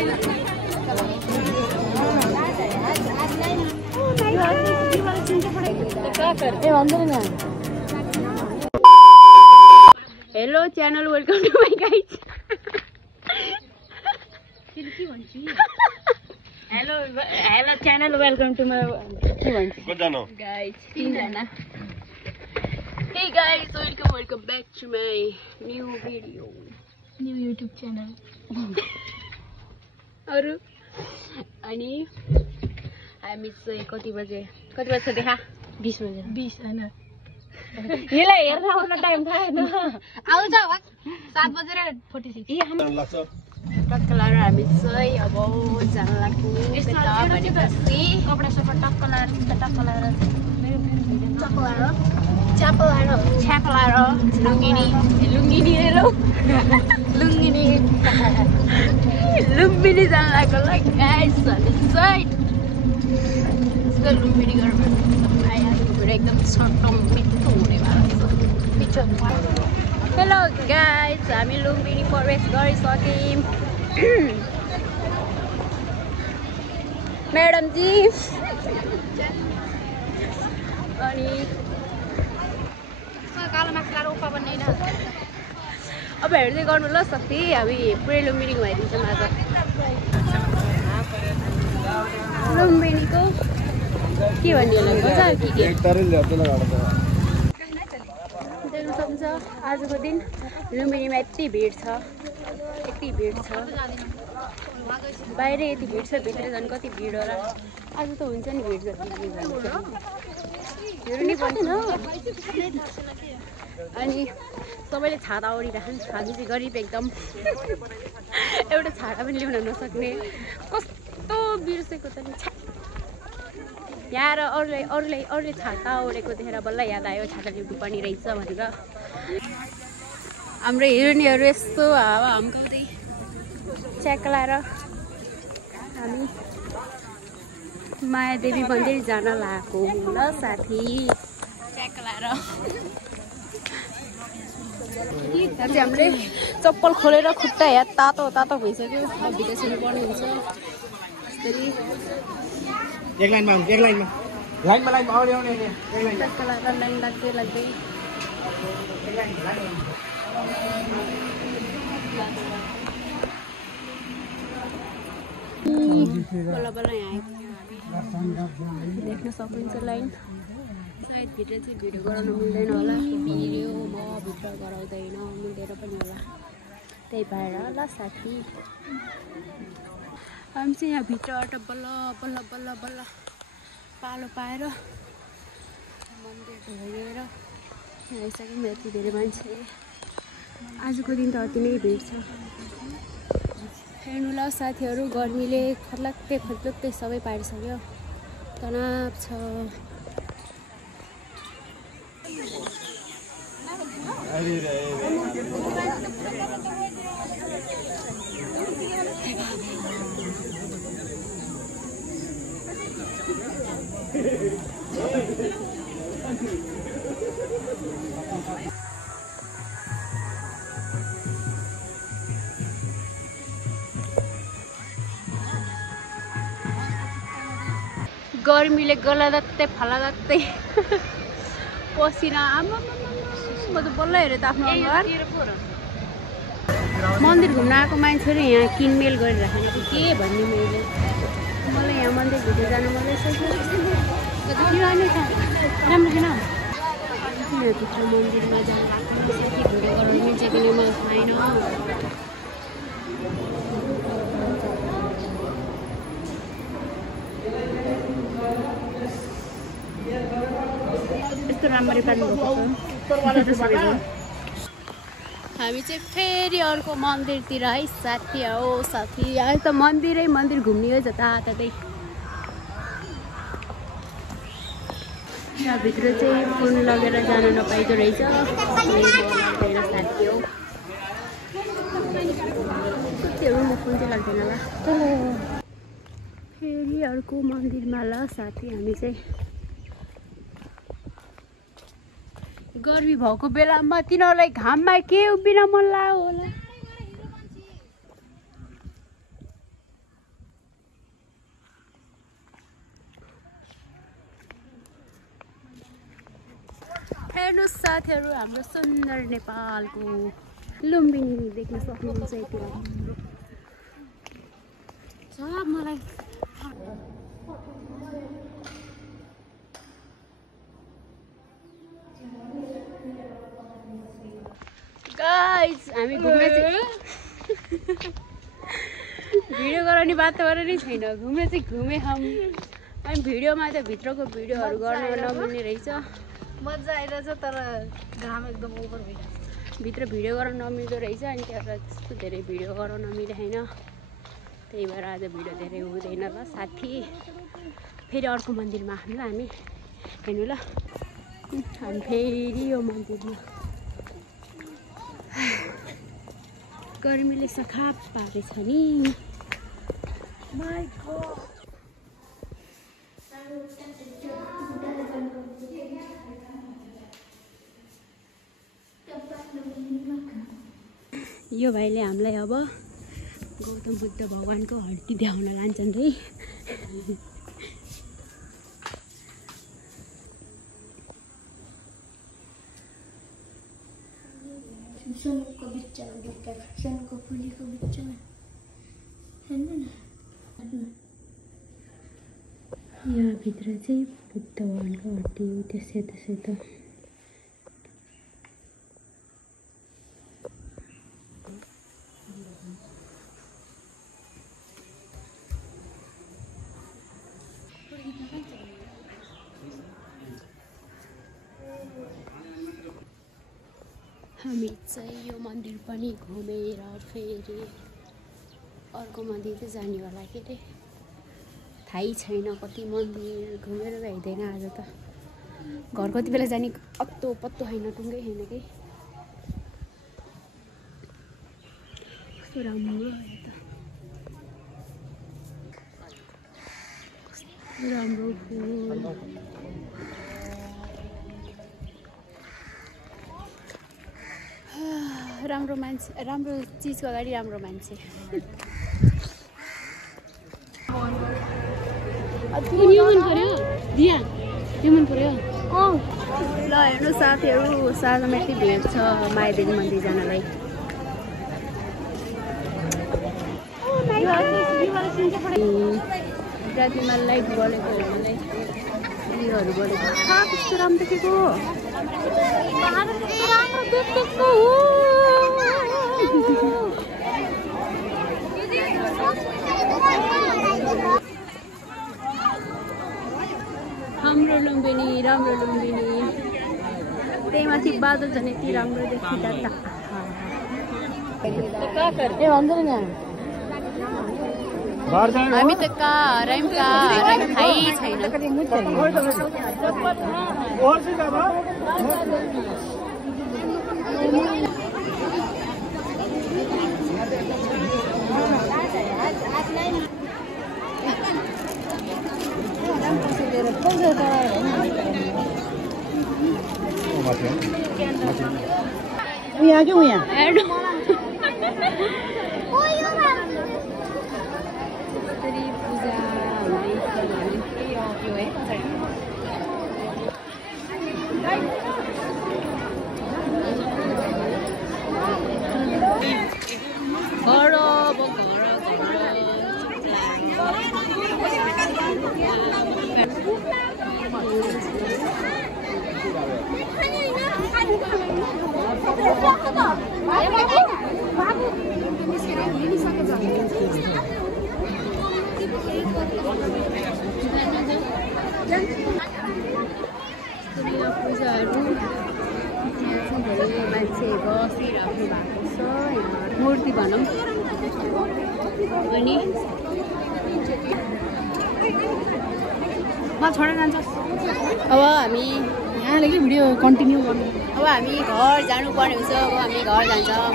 Hello channel, welcome to my guys. Hello channel, welcome to my guys. Hey guys, welcome back to my new video, new YouTube channel. अरु अनि हामी चाहिँ कति बजे देखा 20 बजे 20 हैन यसलाई हेर्न आउन टाइम थाहा छैन आउँछ 7 बजेर 46 टक्क लाएर हामी चाहिँ अब जान लाग्छौँ बेटा भनेपछि कपडा सफा टक्क लाएर लुङ्गिनी लुम्बिनी जान लाग्यो ल गाइस चाहिँ लुम्बिनी गरेर एकदम सटम मिठो हुनेवाला छ मिठो। हेलो गाइस, हामी लुम्बिनी प्रवेश गरिसक्यौँ। मैडम जी अनि कालो माक्स लाएर उफा बन्ने हैन अब हेर्दै गर्नु ल साथी, हामी पुरै लुम्बिनी घुमाइदिन्छौँ आज। लुम्बिनीको के भन्ने होला मजा के देख्नु सक्छ आजको दिन लुम्बिनीमा यति भिड छ बाहिर यति भिड छ, भित्र झन् कति भिड होला। आज त हुन्छ नि भिड जति हेर्नु नि पर्दैन। अनि सबैले छाता ओढिराख्छन्, हामी चाहिँ गरिब एकदम एउटा छाता पनि ल्याउन नसक्ने कस्तो बिर्सेको त नि। यहाँ र अरूले छाता ओढेको देखेर बल्ल याद आयो छाता ल्याउनु पर्ने रहेछ भनेर। हाम्रो हिरोइनहरू यस्तो हावा हम्काउँदै च्याक्लाएर हामी मायादेवी मन्दिर जान लागेको ल साथी। च्याक्लाएर हामीले चप्पल खोलेर खुट्टा या तातो भइसक्यो, भित्र छिर्नु पर्ने हुन्छ। यसरी एक लाइनमा आउने लाइन लाग्दै बल्ल यहाँ देख्न सक्नुहुन्छ लाइन। सायद भित्र चाहिँ भिडियो गराउनु मिल्दैन होला, भिडियो म भित्र गराउँदैन मिल्दैन पनि होला, त्यही भएर ल साथी हामी चाहिँ यहाँ भित्रबाट बल्ल पालो पाएर मन्दिर ढोगेर आइसक्यौँ। यति धेरै मान्छे आजको दिन त अति नै भिड छ। हेर्नु ल साथीहरू, गर्मीले खर्लक्कै सबै पारिसक्यो, तनाव छ। गर्मीले गलादत्तै फलादत्तै पसिना आमा म त बल्ल हेरेँ त आफ्नो अनुहार। मन्दिर घुम्न आएको मान्छेहरू यहाँ किनमेल गरिराखेको के भन्ने मलाई यहाँ मन्दिर भित्र जानु मन लागिसक्यो। राम्रो छैन यहाँभित्र मन्दिरमा जानु साथी भिडियो गराउनु मिल्छ कि नै मलाई थाहा छैन। यस्तो राम्ररी पार्नुभएको छ। हामी चाहिँ फेरि अर्को मन्दिरतिर है साथी हो साथी। यहाँ त मन्दिर घुम्ने हो जताततै। त्यहाँभित्र चाहिँ फोन लगेर जान नपाइदो रहेछ साथी हो। कतिहरू फोन चाहिँ लाग्दैन होला। फेरि अर्को मन्दिरमा ल साथी हामी चाहिँ गर्मी भएको बेलामा तिनीहरूलाई घाममा के उभिन मन लाग्यो होला। हेर्नुहोस् साथीहरू हाम्रो सुन्दर नेपालको लुम्बिनी देख्न सक्नुहुन्छ यति राम्रो छ मलाई गाइस हामी घुम्न चाहिँ भिडियो गराउने वातावरण नै छैन घुम्न चाहिँ घुमे हामी अनि भिडियोमा त भित्रको भिडियोहरू गर्न नमिल्ने रहेछ मजा आइरहेछ तर घाम एकदम ओभर भइरहेछ भित्र भिडियो गर्न नमिल्दो रहेछ अनि त्यहाँबाट त्यस्तो धेरै भिडियो गर्न नमिलेन त्यही भएर आज भिडियो धेरै हुँदैन ल साथी फेरि अर्को मन्दिरमा आउनु ल हामी हेर्नु ल हामी फेरि यो मन्दिरमा गर्मीले सखाप पारेछ नि यो भाइले हामीलाई अब गौतम बुद्ध भगवानको हड्डी देखाउन लान्छन् है सुनको बिचमा ढुक्का सुनको फुलीको बिचमा हेर्नु न यहाँभित्र चाहिँ बुद्ध भगवानको हड्डी हो त्यो सेतो सेतो हामी चाहिँ यो मन्दिर पनि घुमेर फेरि अर्को मन्दिर चाहिँ जाने होला के अरे थाहै छैन कति मन्दिर घुमेर भ्याइँदैन आज त घर कति बेला जाने अत्तो पत्तो छैन टुङ्गै छैन कि कस्तो राम्रो यता कस्तो राम्रो फुल राम्रो मान्छे राम्रो चिजको अगाडि राम्रो मान्छे यो मन पर्यो दिया यो मन पर्यो ल हेर्नु साथीहरू साँझमा यति भिड छ मायादेवी मन्दिर जानलाई रातिमा लाइट बलेको हेर्नुलाई योहरू बलेको कस्तो राम्रो देखेको हाम्रो लुम्बिनी राम्रो लुम्बिनी त्यही माथि बादल झन् यति राम्रो देखिँदा त ए भन्छ नि हामी त कहाँ हरायौँ थाहै छैन यहाँ क्यों यहाँ मान्छे बसिराख्नु भएको छ मूर्ति भनौँ अनि छोडेर जान्छ अब हामी यहाँले कि भिडियो कन्टिन्यू गर्नु अब हामी घर जानुपर्ने हुन्छ अब हामी घर जान्छौँ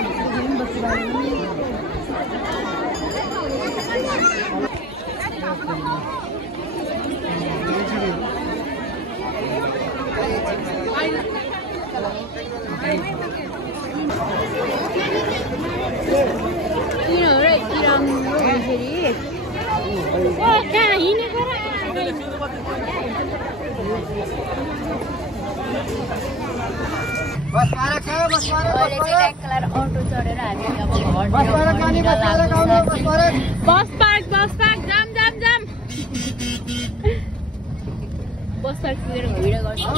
किनभने यति राम्रो फेरि कहाँ हिँडेको अहिले चाहिँ ब्ल्याक कलर अटो चढेर हामी अब बस पार्क जाम बस पार्क पुगेर भिडियो गर्छौँ।